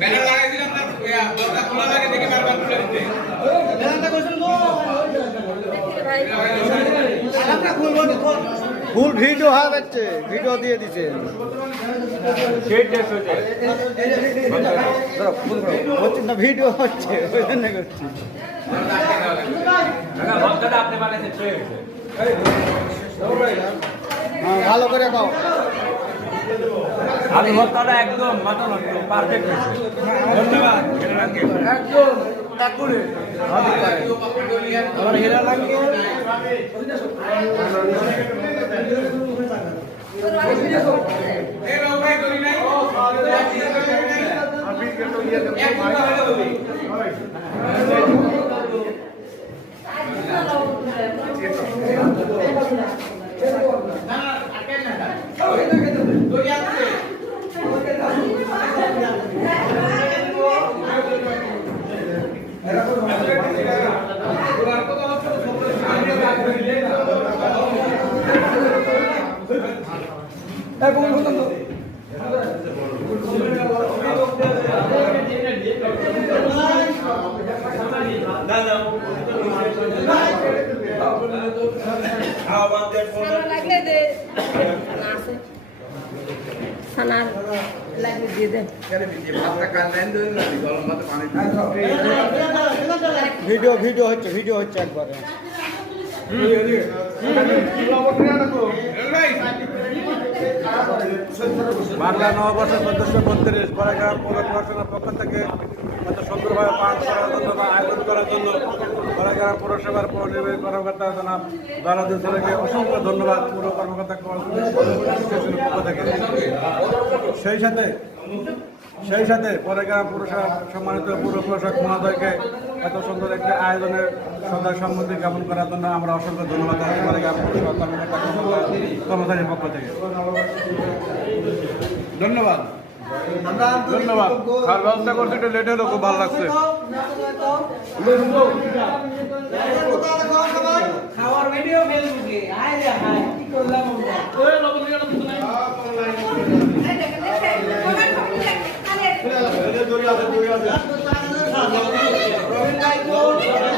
Banner লাগাই দিলাম না দরজা খোলা লাগে দেখি বারবার খুলে দিতে ব্যানারটা কইছেন গো ফুল ভিডিও হয়ে যাচ্ছে, ভিডিও দিয়ে দিচ্ছে। হচ্ছে না, ভিডিও হচ্ছে, ওই জন্য করছি। হ্যাঁ, ভালো করে দাও। আলু ভর্তাটা একদম মাটন পারফেক্ট হয়েছে। ধন্যবাদ। একদম টাকুরে আমার হেরা লাগে। এই বাবু ভাই করি নাই এক ঘন্টা হলো বলি ভিডিও ভিডিও হচ্ছে, ভিডিও হচ্ছে একবারে। বাংলা নববর্ষের 1432 বড়াইগ্রাম পৌর প্রশাসনের পক্ষ থেকে এত সুন্দরভাবে পালন করার জন্য বা আয়োজন করার জন্য বড়াইগ্রাম পৌরসভার পৌরনির্বাহী কর্মকর্তা জনাব দালাদুল ছেলেকে অসংখ্য ধন্যবাদ পুর কর্মকর্তা পক্ষ থেকে। সেই সাথে বড়াইগ্রাম পৌরসভা সম্মানিত পৌর প্রশাসক মহোদয়কে এত সুন্দর একটি আয়োজনের সদয় সম্মতি জ্ঞাপন করার জন্য আমরা অসংখ্য ধন্যবাদ জানাই বড়াইগ্রাম পৌরসভা কর্মচারীর পক্ষ থেকে। ধন্যবাদ ধন্যবাদ। খাওয়ার ব্যবস্থা করতে একটু লেট হলো, খুব ভালো লাগছে। খাওয়ার ভিডিও ফেসবুকে আয় রে হাই কি করলাম আমরা